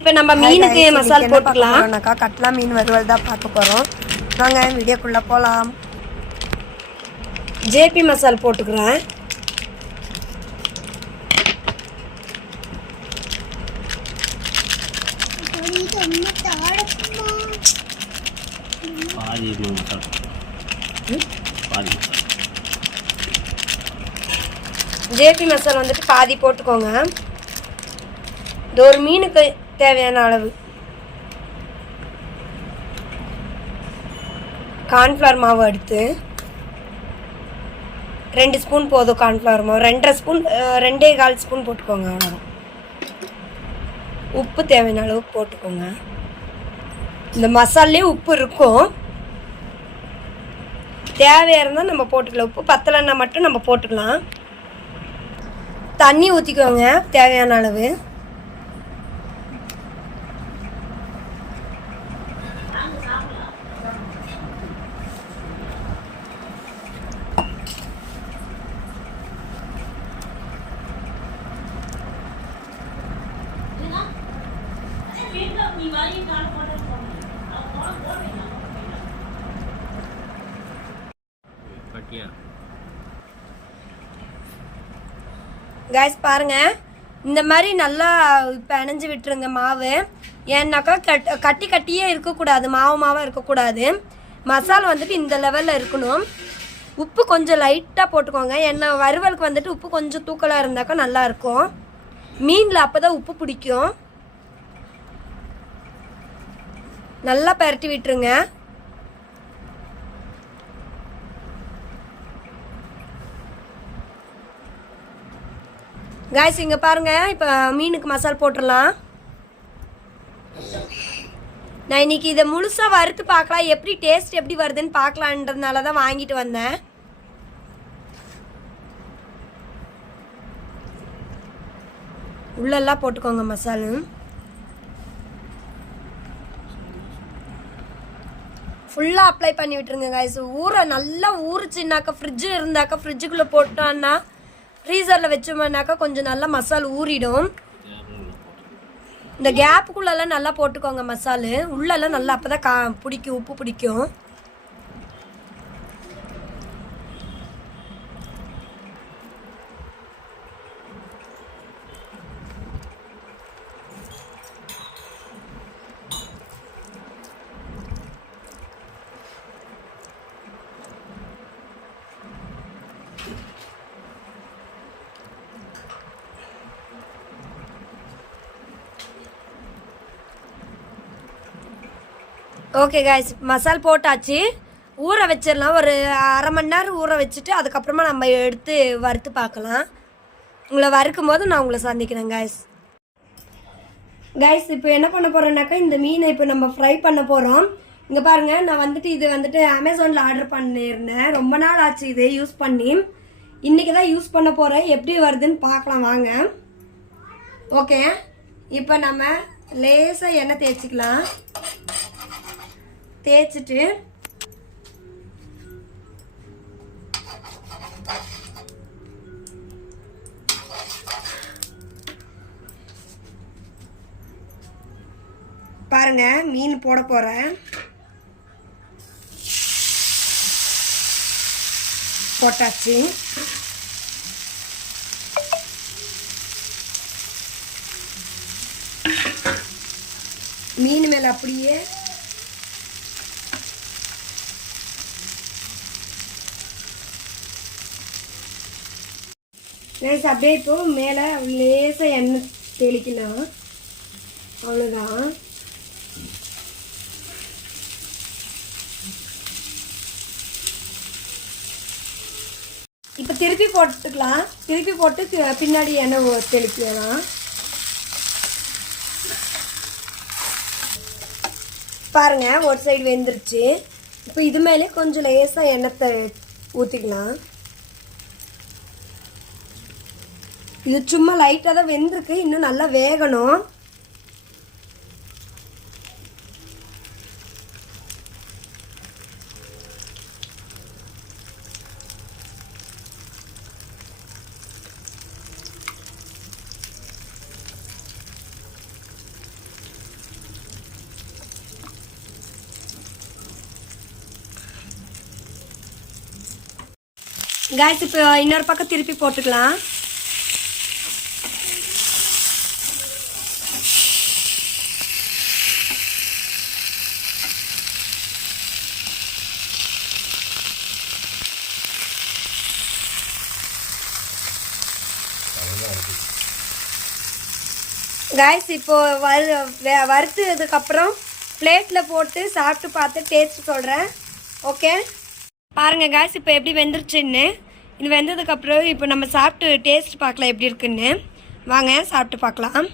இப்போ நம்ம மீனுக்கு மசால் போட்டுக்கலாம். போட்டுக்கலாம்னாக்கா கட்லா மீன் வறுவல் தான் பார்க்க போகிறோம் வாங்க வீடியோக்குள்ளே போகலாம் ஜேபி மசால் போட்டுக்கிறேன். ஜேபி மசால் வந்துட்டு பாதி போட்டுக்கோங்க. இது ஒரு மீனுக்கு தேவையான அளவு. கார்ன்ஃப்ளவர் மாவு எடுத்து ரெண்டு ஸ்பூன் போதும் கார்ன்ஃப்ளவர் மாவு. ரெண்டரை ஸ்பூன் ரெண்டே கால் ஸ்பூன் போட்டுக்கோங்க அவ்வளோ உப்பு தேவையான அளவு போட்டுக்கோங்க. இந்த மசாலே உப்பு இருக்கும். தேவையாக இருந்தால் நம்ம போட்டுக்கலாம். உப்பு பத்தலைன்னா மட்டும் நம்ம போட்டுக்கலாம். தண்ணி ஊற்றிக்கோங்க தேவையான அளவு. கைஸ் பாருங்க. இந்த மாதிரி நல்லா பிணைஞ்சு விட்டுருங்க மாவு. ஏன்னாக்கா கட் கட்டி கட்டியே இருக்கக்கூடாது மாவு மாவாக இருக்கக்கூடாது. மசாலா வந்துட்டு இந்த லெவலில் இருக்கணும். உப்பு கொஞ்சம் லைட்டாக போட்டுக்கோங்க. ஏன்னா வறுவலுக்கு வந்துட்டு உப்பு கொஞ்சம் தூக்கலாக இருந்தாக்கா நல்லா இருக்கும். மீனில் அப்போ தான் உப்பு பிடிக்கும். நல்லா பரட்டி விட்டுருங்க. காய்ஸ் இங்கே பாருங்க இப்போ மீனுக்கு மசால் போட்டுடலாம். நான் இன்னைக்கு இதை முழுசாக வறுத்து பார்க்கலாம். எப்படி டேஸ்ட் எப்படி வருதுன்னு பார்க்கலான்றதுனால தான் வாங்கிட்டு வந்தேன். உள்ளெல்லாம் போட்டுக்கோங்க மசாலும் ஃபுல்லாக அப்ளை பண்ணி விட்டுருங்க காய்ஸ் ஊற நல்லா ஊறுச்சுனாக்கா ஃப்ரிட்ஜு இருந்தாக்கா ஃப்ரிட்ஜுக்குள்ளே போட்டோன்னா ஃப்ரீசரில் வச்சோம்னாக்கா கொஞ்சம் நல்லா மசால் ஊறிடும். இந்த கேப்புக்குள்ளெல்லாம் நல்லா போட்டுக்கோங்க மசாலு. உள்ளெல்லாம் நல்லா அப்போ தான் கா பிடிக்கும் உப்பு பிடிக்கும். ஓகே காய்ஸ் மசால் போட்டாச்சு. ஊற வச்சிடலாம். ஒரு அரை மணி நேரம் ஊற வச்சுட்டு அதுக்கப்புறமா நம்ம எடுத்து வறுத்து பார்க்கலாம். உங்களை வறுக்கும் போது நான் உங்களை சந்திக்கிறேன் காய்ஸ் காய்ஸ் இப்போ என்ன பண்ண போகிறோம்னாக்கா இந்த மீனை இப்போ நம்ம ஃப்ரை பண்ண போகிறோம் இங்கே பாருங்கள் நான் வந்துட்டு இது வந்துட்டு அமேசானில் ஆர்டர் பண்ணியிருந்தேன். ரொம்ப நாள் ஆச்சு இதை யூஸ் பண்ணி. இன்றைக்கி தான் யூஸ் பண்ண போகிறேன் எப்படி வருதுன்னு பார்க்கலாம் வாங்க. ஓகே இப்போ நம்ம லேசாக எண்ணெய் தேய்ச்சிக்கலாம். தேய்ச்சிட்டு பாருங்க மீன் போட போகிறேன் போட்டாச்சு. மீன் மேலே அப்படியே லேஸ் அப்படியே இப்போ மேலே லேசாக எண்ணெய் தெளிக்கலாம் அவ்வளோதான் இப்போ திருப்பி போட்டுக்கலாம். திருப்பி போட்டு பின்னாடி எண்ணெய் தெளிக்கலாம். பாருங்கள் ஒரு சைடு வெந்துருச்சு. இப்போ இது மேலே கொஞ்சம் லேசாக எண்ணெய் ஊற்றிக்கலாம் இது சும்மா லைட்டாக தான் வெந்திருக்கு. இன்னும் நல்லா வேகணும். காய்ஸ் இப்போ இன்னொரு பக்கம் திருப்பி போட்டுக்கலாம். காய்ஸ் இப்போ வறு வெ- வறுத்ததுக்கப்புறம் பிளேட்டில் போட்டு சாப்பிட்டு பார்த்து டேஸ்ட் சொல்கிறேன் ஓகே பாருங்க காய்ஸ் இப்போ எப்படி வெந்துருச்சுன்னு. இது வெந்ததுக்கப்புறம் இப்போ நம்ம சாப்பிட்டு டேஸ்ட் பார்க்கலாம் எப்படி இருக்குன்னு. வாங்க சாப்பிட்டு பார்க்கலாம்.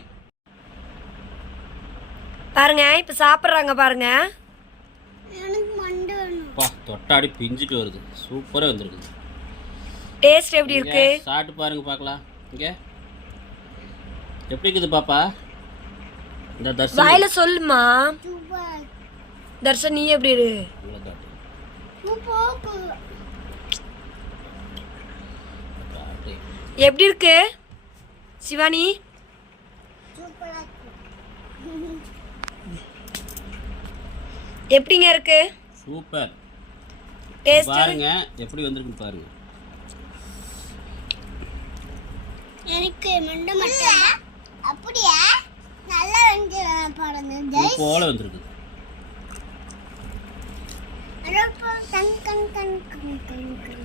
பாருங்க இப்போ சாப்பிட்றாங்க பாருங்க. தொட்டாடி பிஞ்சிட்டு வருது. சூப்பராக வந்திருக்குது. டேஸ்ட் எப்படி இருக்கு? சாப்பிட்டு பாருங்க பார்க்கலாம். இங்கே. எப்படி இருக்குது பாப்பா? இந்த தர்ஷன் வாயில சொல்லுமா. தர்ஷன் நீ எப்படி இரு. எப்படி இருக்கு? சிவானி? எப்படிங்க இருக்கு? சூப்பர். டேஸ்ட் பாருங்க எப்படி வந்திருக்குன்னு பாருங்க. எனக்கு மண்டை மட்டும் அப்படியா? நல்லா வந்து பாருங்க. பூ போல வந்திருக்கு. கண் கண் கண் கண் கண் கண்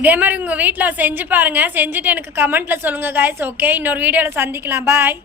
இதே மாதிரி உங்க வீட்ல செஞ்சு பாருங்க. செஞ்சுட்டு எனக்கு கமெண்ட்ல சொல்லுங்க காய்ஸ் ஓகே இன்னொரு வீடியோல சந்திக்கலாம். பாய்